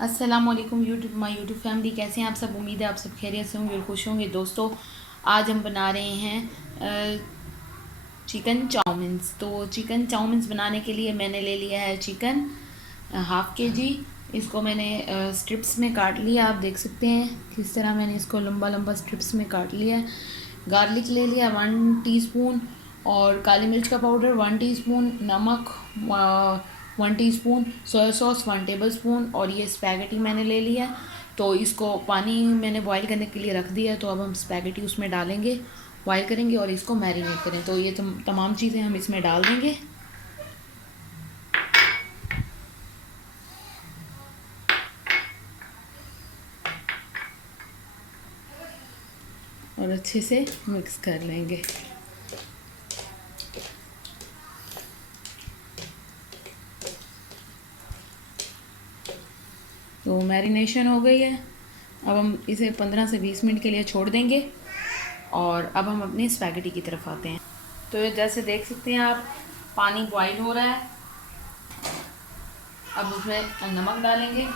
अस्सलामुअलैकुम YouTube family, कैसे हैं आप सब। उम्मीद है आप सब खैरियत से होंगे और खुश होंगे। दोस्तों, आज हम बना रहे हैं चिकन चाउमीन्स। तो चिकन चाउमीन्स बनाने के लिए मैंने ले लिया है चिकन 1/2 kg। इसको मैंने स्ट्रिप्स में काट लिया। आप देख सकते हैं किस तरह मैंने इसको लंबा लंबा स्ट्रिप्स में काट लिया है। गार्लिक ले लिया 1 टीस्पून, और काली मिर्च का पाउडर 1 टीस्पून, नमक 1 teaspoon, soya sauce 1 tablespoon, और ये स्पैगेटी मैंने ले लिया है। तो इसको पानी मैंने बॉईल करने के लिए रख दिया है। तो अब हम स्पैगेटी उसमें डालेंगे, बॉईल करेंगे और इसको मैरिनेट करें। तो ये तमाम चीज़ें हम इसमें डाल देंगे। और अच्छे से मिक्स कर लेंगे। तो मैरिनेशन हो गई है। अब हम इसे 15 से 20 मिनट के लिए छोड़ देंगे। और अब हम अपनी स्पैगेटी की तरफ आते हैं। तो ये जैसे देख सकते हैं आप, पानी बॉईल हो रहा है। अब उसमें नमक डालेंगे,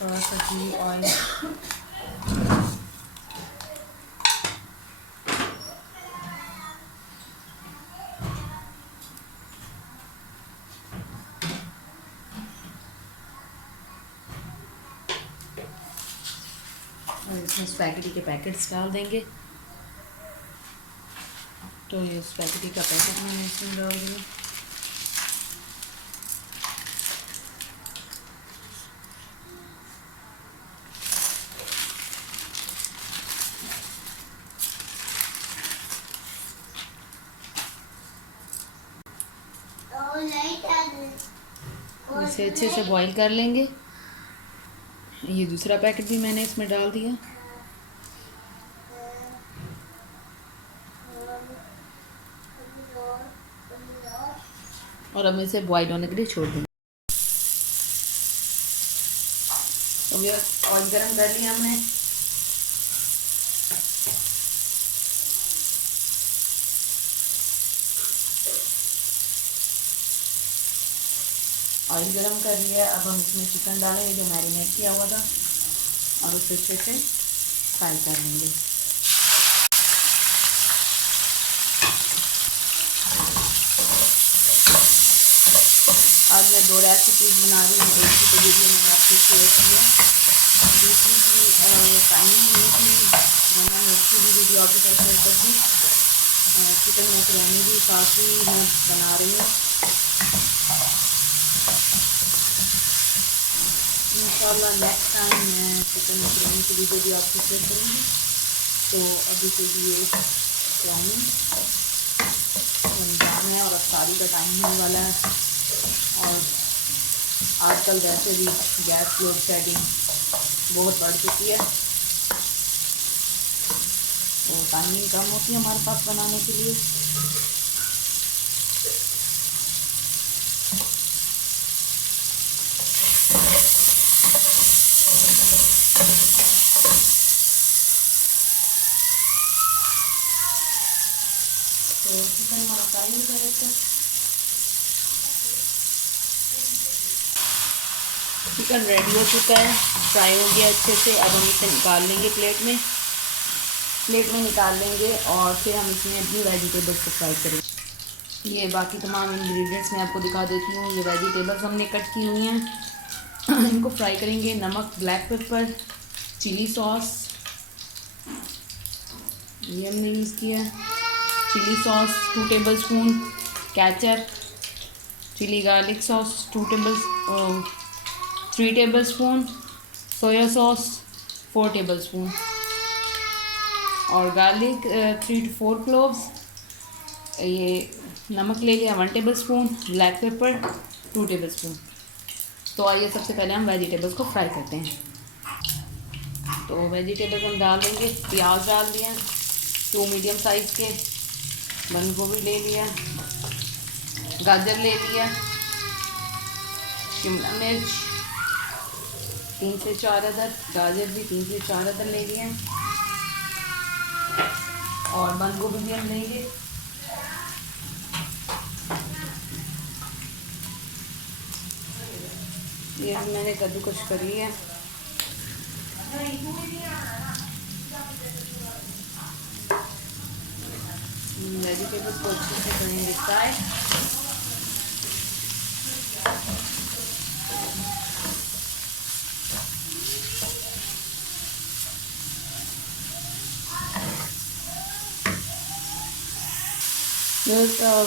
थोड़ा सा घी, ऑयल, और इसमें स्पैगेटी के पैकेट्स डाल देंगे। तो ये स्पैगेटी का पैकेट मैंने इसमें डाल दिया। इसे अच्छे से बॉईल कर लेंगे। ये दूसरा पैकेट भी मैंने इसमें डाल दिया। और अब इसे बॉईल होने के लिए छोड़ देंगे। तो ये ऑयल गरम कर लिया हमने। ऑयल गरम कर लिया। अब हम इसमें चिकन डालेंगे जो मैरिनेट किया हुआ था, और उसे अच्छे से फ्राई कर लेंगे। आज मैं 2 रेसिपीज़ बना रही हूँ। एक की तो वीडियो मैंने आपको शेयर किया, दूसरी की टाइमिंग ये थी, मैंने उसकी भी वीडियो आपके साथ शेयर कर दी। चिकन मैकरोनी भी काफ़ी मैं बना रही हूँ। इंशाल्लाह नेक्स्ट टाइम मैं चिकन मैकरोनी की वीडियो भी आपको शेयर करूँगी। तो अभी के लिए चाउमीन रमज़ान है और अफ्तारी का टाइम होने वाला है, और आजकल वैसे भी गैस लोड शेडिंग बहुत बढ़ चुकी है। तो टाइमिंग कम होती है हमारे पास बनाने के लिए। तो चिकन हमारा फ्राई हो जाएगा। चिकन रेडी हो चुका है, फ्राई हो गया अच्छे से। अब हम इसे निकाल लेंगे प्लेट में निकाल लेंगे, और फिर हम इसमें अपनी वेजिटेबल्स को फ्राई करेंगे। ये बाकी तमाम इंग्रेडिएंट्स मैं आपको दिखा देती हूँ। ये वेजिटेबल्स हमने कट की हुई हैं। इनको फ्राई करेंगे। नमक, ब्लैक पेपर, चिली सॉस, ये हमने यूज़ किया है। Chilli sauce 2 tablespoon, ketchup, chilli garlic sauce 3 tablespoon, soya sauce 4 tablespoon, और गार्लिक 3 to 4 क्लोव्स। ये नमक ले लिया 1 tablespoon, black pepper 2 tablespoon. तो आइए सबसे पहले हम वेजिटेबल्स को फ्राई करते हैं। तो वेजिटेबल्स हम डाल देंगे। प्याज डाल दिया 2 मीडियम साइज़ के, बंद गोभी ले लिया, गाजर ले लिया, शिमला मिर्च 3 से 4 अदद, गाजर भी 3 से 4 अदद ले लिए, और बंद गोभी भी हम लेंगे। ये मैंने कद्दूकस कर लिया। वेजिटेबल्स को अच्छे से करेंगे फ्राई।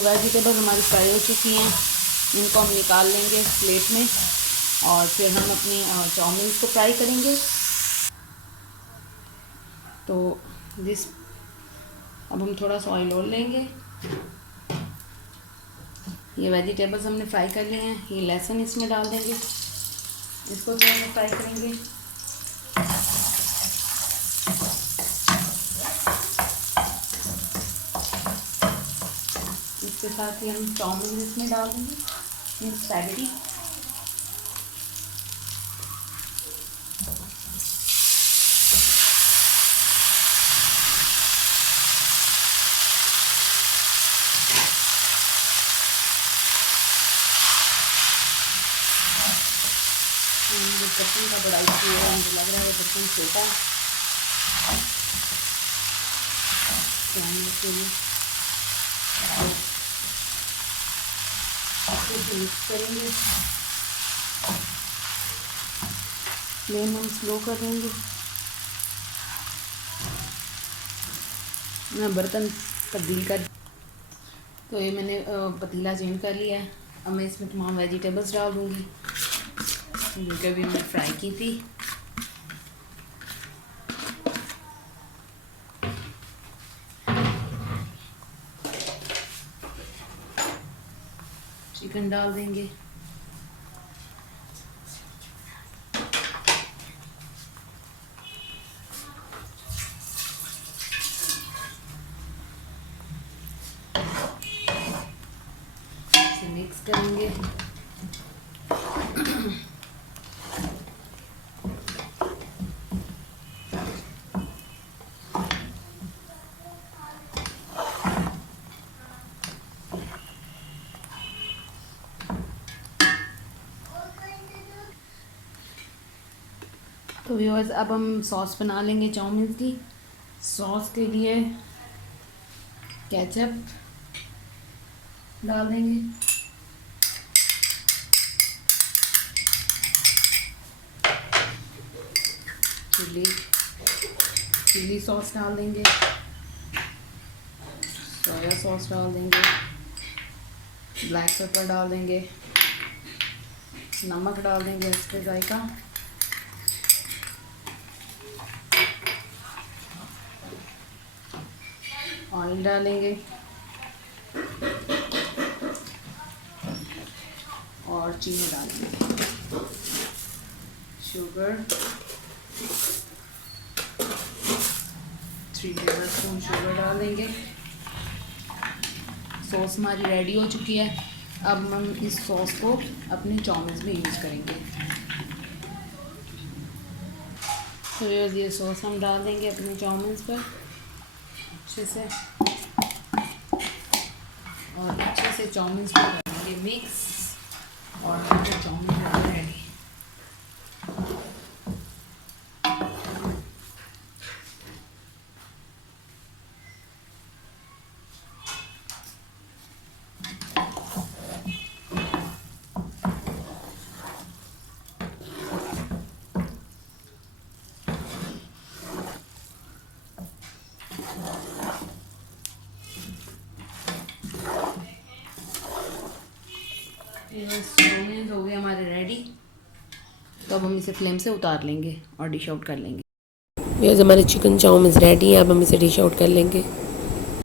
वेजिटेबल हमारी फ्राई हो चुकी हैं, इनको हम निकाल लेंगे प्लेट में और फिर हम अपनी चाउमीन को फ्राई करेंगे। तो अब हम थोड़ा सा ऑयल और लेंगे। ये वेजिटेबल्स हमने फ्राई कर लिए हैं, ये लहसुन इसमें डाल देंगे, इसको थोड़ा सा फ्राई करेंगे। इसके साथ ही हम चाउमीन इसमें डाल देंगे, स्पैगेटी। जो बर्तन का बड़ा इशू है, मुझे लग रहा है बर्तन छोटा है, तो हम इसके लिए मिक्स करेंगे। फ्लेम हम स्लो कर देंगे। मैं बर्तन तब्दील कर, तो ये मैंने पतीला चेंज कर लिया है। अब मैं इसमें तमाम वेजिटेबल्स डाल दूँगी जो कि अभी मैंने फ्राई की थी। चिकन डाल देंगे, इसे मिक्स करेंगे। तो व्यूअर्स, अब हम सॉस बना लेंगे चाउमीन की। सॉस के लिए केचप डाल देंगे, चिली सॉस डाल देंगे, सोया सॉस डाल देंगे, ब्लैक पेपर डाल देंगे, नमक डाल देंगे इसके जायका, ऑयल डालेंगे और चीनी डालेंगे, शुगर 3 टेबलस्पून शुगर डाल देंगे। सॉस हमारी रेडी हो चुकी है। अब हम इस सॉस को अपने चाउमीन में यूज़ करेंगे। तो ये सॉस हम डाल देंगे अपने चाउमीन पर अच्छे से, और अच्छे से चाउमीन को करेंगे मिक्स, और हमारे चाउमीन रेडी। चाउमीन हो गए हमारे रेडी। तो अब हम इसे फ्लेम से उतार लेंगे और डिश आउट कर लेंगे। ये हमारे चिकन चाउमीन रेडी हैं, अब हम इसे डिश आउट कर लेंगे।